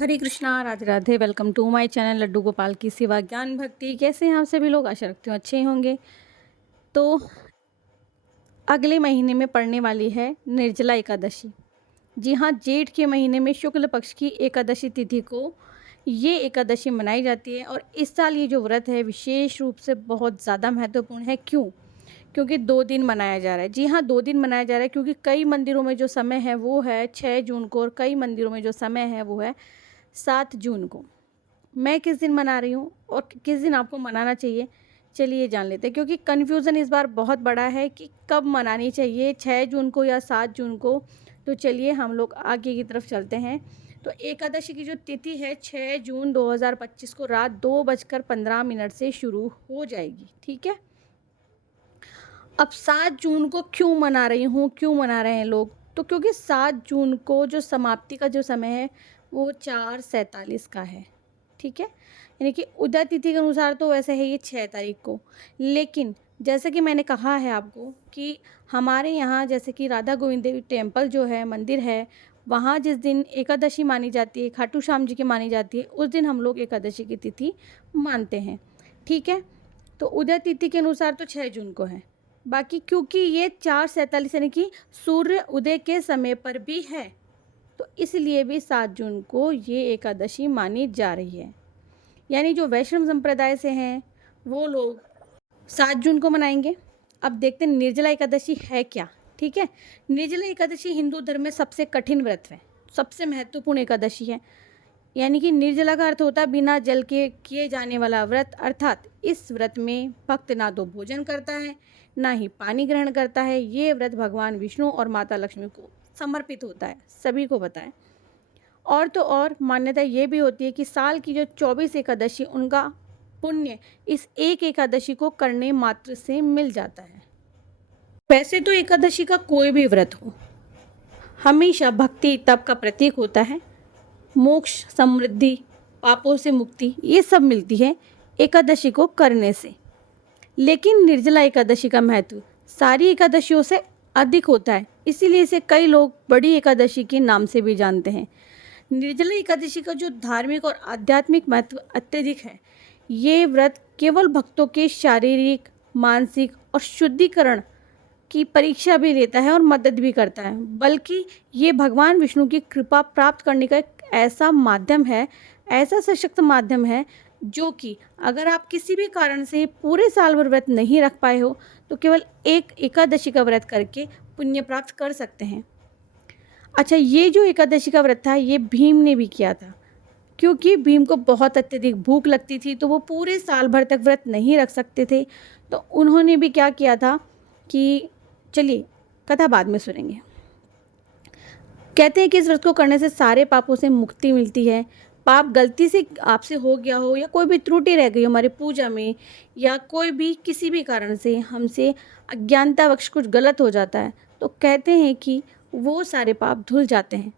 Hare Krishna, Radhe Radhe. Welcome to my channel Laddu Gopal की सेवा ज्ञान भक्ति। कैसे हैं आप सभी लोग? आशा रखती हूँ अच्छे ही होंगे। तो अगले महीने में पड़ने वाली है निर्जला एकादशी। जी हाँ, जेठ के महीने में शुक्ल पक्ष की एकादशी तिथि को ये एकादशी मनाई जाती है। और इस साल ये जो व्रत है विशेष रूप से बहुत ज़्यादा महत्वपूर्ण है। क्यों? क्योंकि 2 दिन मनाया जा रहा है। जी हाँ, 2 दिन मनाया जा रहा है क्योंकि कई मंदिरों में जो समय है वो है 6 जून को, और कई मंदिरों में जो समय है वो है 7 जून को। मैं किस दिन मना रही हूँ और किस दिन आपको मनाना चाहिए, चलिए जान लेते हैं। क्योंकि कन्फ्यूज़न इस बार बहुत बड़ा है कि कब मनानी चाहिए, 6 जून को या 7 जून को। तो चलिए हम लोग आगे की तरफ चलते हैं। तो एकादशी की जो तिथि है 6 जून 2025 को रात 2:15 से शुरू हो जाएगी। ठीक है। अब 7 जून को क्यों मना रही हूँ, क्यों मना रहे हैं लोग? तो क्योंकि 7 जून को जो समाप्ति का जो समय है वो 4:47 का है। ठीक है। यानी कि उदय तिथि के अनुसार तो वैसे है ये 6 तारीख को, लेकिन जैसे कि मैंने कहा है आपको कि हमारे यहाँ जैसे कि राधा गोविंद देवी टेम्पल जो है, मंदिर है, वहाँ जिस दिन एकादशी मानी जाती है, खाटू श्याम जी की मानी जाती है, उस दिन हम लोग एकादशी की तिथि मानते हैं। ठीक है। तो उदय तिथि के अनुसार तो 6 जून को है। बाकी क्योंकि ये 4:47 यानी कि सूर्य उदय के समय पर भी है, तो इसलिए भी 7 जून को ये एकादशी मानी जा रही है। यानी जो वैष्णव संप्रदाय से हैं वो लोग 7 जून को मनाएंगे। अब देखते हैं निर्जला एकादशी है क्या। ठीक है। निर्जला एकादशी हिंदू धर्म में सबसे कठिन व्रत है, सबसे महत्वपूर्ण एकादशी है। यानी कि निर्जला का अर्थ होता है बिना जल के किए जाने वाला व्रत। अर्थात इस व्रत में भक्त ना तो भोजन करता है ना ही पानी ग्रहण करता है। ये व्रत भगवान विष्णु और माता लक्ष्मी को समर्पित होता है, सभी को पता है। और तो और मान्यता ये भी होती है कि साल की जो 24 एकादशी उनका पुण्य इस एक एकादशी को करने मात्र से मिल जाता है। वैसे तो एकादशी का कोई भी व्रत हो हमेशा भक्ति तप का प्रतीक होता है। मोक्ष, समृद्धि, पापों से मुक्ति ये सब मिलती है एकादशी को करने से। लेकिन निर्जला एकादशी का महत्व सारी एकादशियों से अधिक होता है, इसीलिए इसे कई लोग बड़ी एकादशी के नाम से भी जानते हैं। निर्जला एकादशी का जो धार्मिक और आध्यात्मिक महत्व अत्यधिक है। ये व्रत केवल भक्तों के शारीरिक, मानसिक और शुद्धिकरण की परीक्षा भी लेता है और मदद भी करता है, बल्कि ये भगवान विष्णु की कृपा प्राप्त करने का एक ऐसा माध्यम है, ऐसा सशक्त माध्यम है, जो कि अगर आप किसी भी कारण से पूरे साल भर व्रत नहीं रख पाए हो तो केवल एक एकादशी का व्रत करके पुण्य प्राप्त कर सकते हैं। अच्छा, ये जो एकादशी का व्रत था ये भीम ने भी किया था। क्योंकि भीम को बहुत अत्यधिक भूख लगती थी तो वो पूरे साल भर तक व्रत नहीं रख सकते थे। तो उन्होंने भी क्या किया था कि चलिए कथा बाद में सुनेंगे। कहते हैं कि इस व्रत को करने से सारे पापों से मुक्ति मिलती है। पाप गलती से आपसे हो गया हो या कोई भी त्रुटि रह गई हमारी पूजा में, या कोई भी किसी भी कारण से हमसे अज्ञानतावश कुछ गलत हो जाता है, तो कहते हैं कि वो सारे पाप धुल जाते हैं।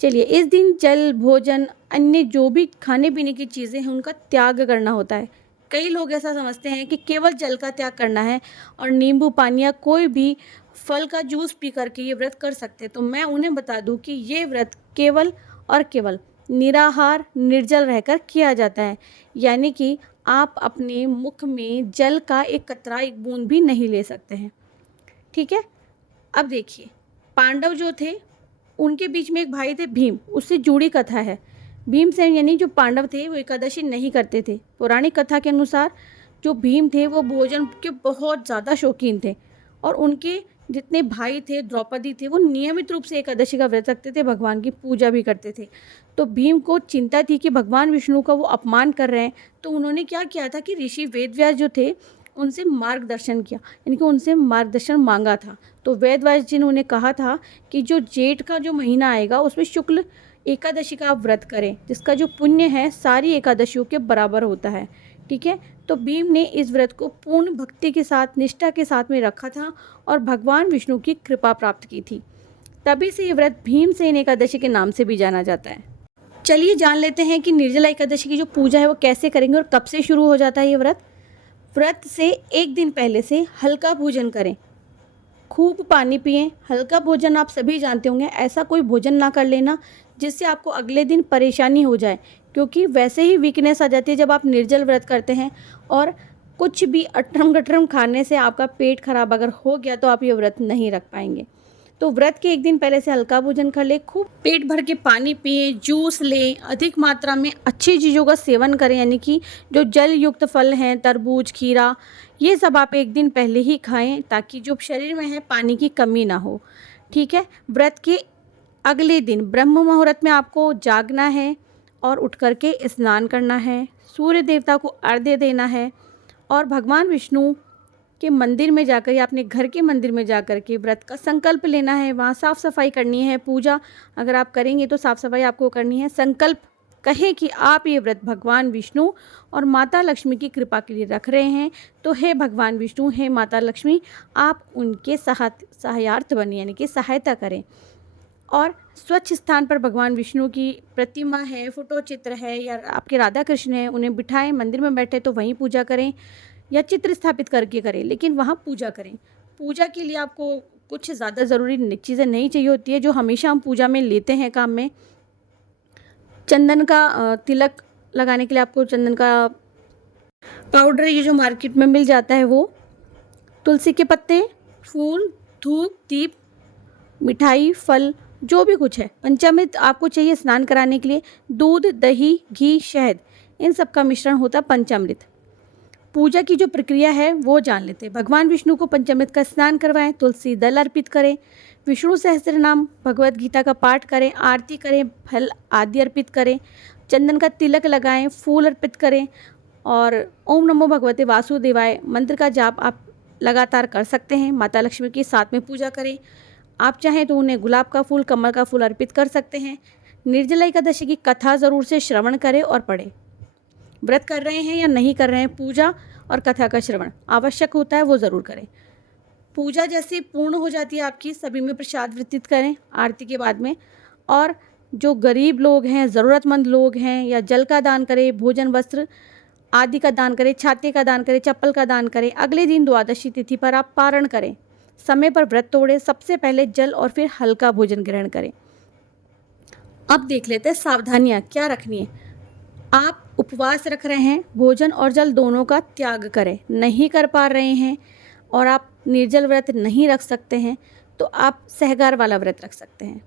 चलिए, इस दिन जल, भोजन, अन्य जो भी खाने पीने की चीज़ें हैं उनका त्याग करना होता है। कई लोग ऐसा समझते हैं कि केवल जल का त्याग करना है और नींबू पानी या कोई भी फल का जूस पी करके ये व्रत कर सकते हैं। तो मैं उन्हें बता दूं कि ये व्रत केवल और केवल निराहार, निर्जल रहकर किया जाता है। यानी कि आप अपने मुख में जल का एक कतरा, एक बूंद भी नहीं ले सकते हैं। ठीक है। अब देखिए, पांडव जो थे उनके बीच में एक भाई थे भीम, उससे जुड़ी कथा है। भीमसेन यानी जो पांडव थे वो एकादशी नहीं करते थे। पौराणिक कथा के अनुसार जो भीम थे वो भोजन के बहुत ज़्यादा शौकीन थे, और उनके जितने भाई थे, द्रौपदी थे, वो नियमित रूप से एकादशी का व्रत रखते थे, भगवान की पूजा भी करते थे। तो भीम को चिंता थी कि भगवान विष्णु का वो अपमान कर रहे हैं। तो उन्होंने क्या किया था कि ऋषि वेदव्यास जो थे उनसे मार्गदर्शन किया, यानी कि उनसे मार्गदर्शन मांगा था। तो वेदव्यास जी ने उन्हें कहा था कि जो जेठ का जो महीना आएगा उसमें शुक्ल एकादशी का आप व्रत करें, जिसका जो पुण्य है सारी एकादशियों के बराबर होता है। ठीक है। तो भीम ने इस व्रत को पूर्ण भक्ति के साथ, निष्ठा के साथ में रखा था और भगवान विष्णु की कृपा प्राप्त की थी। तभी से ये व्रत भीमसेन एकादशी के नाम से भी जाना जाता है। चलिए जान लेते हैं कि निर्जला एकादशी की जो पूजा है वो कैसे करेंगे और कब से शुरू हो जाता है ये व्रत। व्रत से एक दिन पहले से हल्का भोजन करें। खूब पानी पिएं। हल्का भोजन आप सभी जानते होंगे, ऐसा कोई भोजन ना कर लेना जिससे आपको अगले दिन परेशानी हो जाए, क्योंकि वैसे ही वीकनेस आ जाती है जब आप निर्जल व्रत करते हैं। और कुछ भी अटरम गटरम खाने से आपका पेट खराब अगर हो गया तो आप ये व्रत नहीं रख पाएंगे। तो व्रत के एक दिन पहले से हल्का भोजन कर ले, खूब पेट भर के पानी पिए, जूस लें, अधिक मात्रा में अच्छी चीज़ों का सेवन करें, यानी कि जो जल युक्त फल हैं, तरबूज, खीरा, ये सब आप एक दिन पहले ही खाएं ताकि जो शरीर में है पानी की कमी ना हो। ठीक है। व्रत के अगले दिन ब्रह्म मुहूर्त में आपको जागना है और उठ कर के स्नान करना है, सूर्य देवता को अर्घ्य देना है और भगवान विष्णु के मंदिर में जाकर या अपने घर के मंदिर में जाकर के व्रत का संकल्प लेना है। वहाँ साफ़ सफाई करनी है। पूजा अगर आप करेंगे तो साफ़ सफाई आपको करनी है। संकल्प कहें कि आप ये व्रत भगवान विष्णु और माता लक्ष्मी की कृपा के लिए रख रहे हैं, तो हे भगवान विष्णु, हे माता लक्ष्मी, आप उनके सहायार्थ बनिए, यानी कि सहायता करें। और स्वच्छ स्थान पर भगवान विष्णु की प्रतिमा है, फोटो चित्र है या आपके राधा कृष्ण हैं, उन्हें बिठाएं। मंदिर में बैठे तो वहीं पूजा करें या चित्र स्थापित करके करें, लेकिन वहाँ पूजा करें। पूजा के लिए आपको कुछ ज़्यादा ज़रूरी चीज़ें नहीं चाहिए होती है जो हमेशा हम पूजा में लेते हैं काम में। चंदन का तिलक लगाने के लिए आपको चंदन का पाउडर, ये जो मार्केट में मिल जाता है वो, तुलसी के पत्ते, फूल, धूप, दीप, मिठाई, फल, जो भी कुछ है। पंचामृत आपको चाहिए स्नान कराने के लिए, दूध, दही, घी, शहद, इन सब का मिश्रण होता पंचामृत। पूजा की जो प्रक्रिया है वो जान लेते हैं। भगवान विष्णु को पंचामृत का स्नान करवाएं, तुलसी दल अर्पित करें, विष्णु सहस्त्र नाम भगवत गीता का पाठ करें, आरती करें, फल आदि अर्पित करें, चंदन का तिलक लगाएं, फूल अर्पित करें और ओम नमो भगवते वासुदेवाय मंत्र का जाप आप लगातार कर सकते हैं। माता लक्ष्मी की साथ में पूजा करें। आप चाहें तो उन्हें गुलाब का फूल, कमल का फूल अर्पित कर सकते हैं। निर्जला एकादशी की कथा ज़रूर से श्रवण करें और पढ़ें। व्रत कर रहे हैं या नहीं कर रहे हैं, पूजा और कथा का श्रवण आवश्यक होता है, वो ज़रूर करें। पूजा जैसे पूर्ण हो जाती है आपकी, सभी में प्रसाद वितरित करें आरती के बाद में। और जो गरीब लोग हैं, ज़रूरतमंद लोग हैं, या जल का दान करें, भोजन, वस्त्र आदि का दान करें, छाते का दान करें, चप्पल का दान करें। अगले दिन द्वादशी तिथि पर आप पारण करें, समय पर व्रत तोड़ें, सबसे पहले जल और फिर हल्का भोजन ग्रहण करें। अब देख लेते हैं सावधानियाँ क्या रखनी है। आप उपवास रख रहे हैं, भोजन और जल दोनों का त्याग करें। नहीं कर पा रहे हैं और आप निर्जल व्रत नहीं रख सकते हैं तो आप सहगार वाला व्रत रख सकते हैं।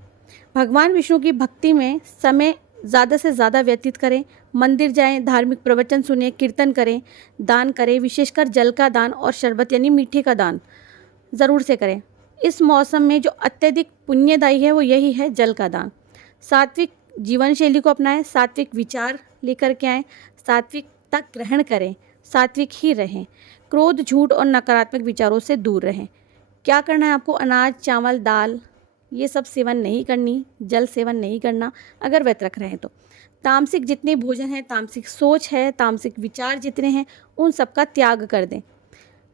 भगवान विष्णु की भक्ति में समय ज़्यादा से ज़्यादा व्यतीत करें। मंदिर जाएं, धार्मिक प्रवचन सुनिए, कीर्तन करें, दान करें, विशेषकर जल का दान और शरबत यानी मीठे का दान ज़रूर से करें। इस मौसम में जो अत्यधिक पुण्यदायी है वो यही है, जल का दान। सात्विक जीवन शैली को अपनाएं, सात्विक विचार लेकर के आएँ, सात्विकता ग्रहण करें, सात्विक ही रहें। क्रोध, झूठ और नकारात्मक विचारों से दूर रहें। क्या करना है आपको, अनाज, चावल, दाल ये सब सेवन नहीं करनी, जल सेवन नहीं करना अगर व्रत रख रहे हैं तो। तामसिक जितने भोजन हैं, तामसिक सोच है, तामसिक विचार जितने हैं, उन सब का त्याग कर दें।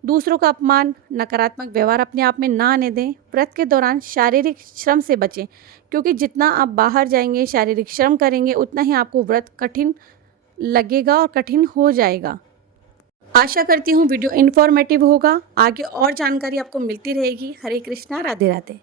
दूसरों का अपमान, नकारात्मक व्यवहार अपने आप में ना आने दें। व्रत के दौरान शारीरिक श्रम से बचें, क्योंकि जितना आप बाहर जाएंगे, शारीरिक श्रम करेंगे, उतना ही आपको व्रत कठिन लगेगा और कठिन हो जाएगा। आशा करती हूँ वीडियो इन्फॉर्मेटिव होगा। आगे और जानकारी आपको मिलती रहेगी। हरे कृष्णा, राधे राधे।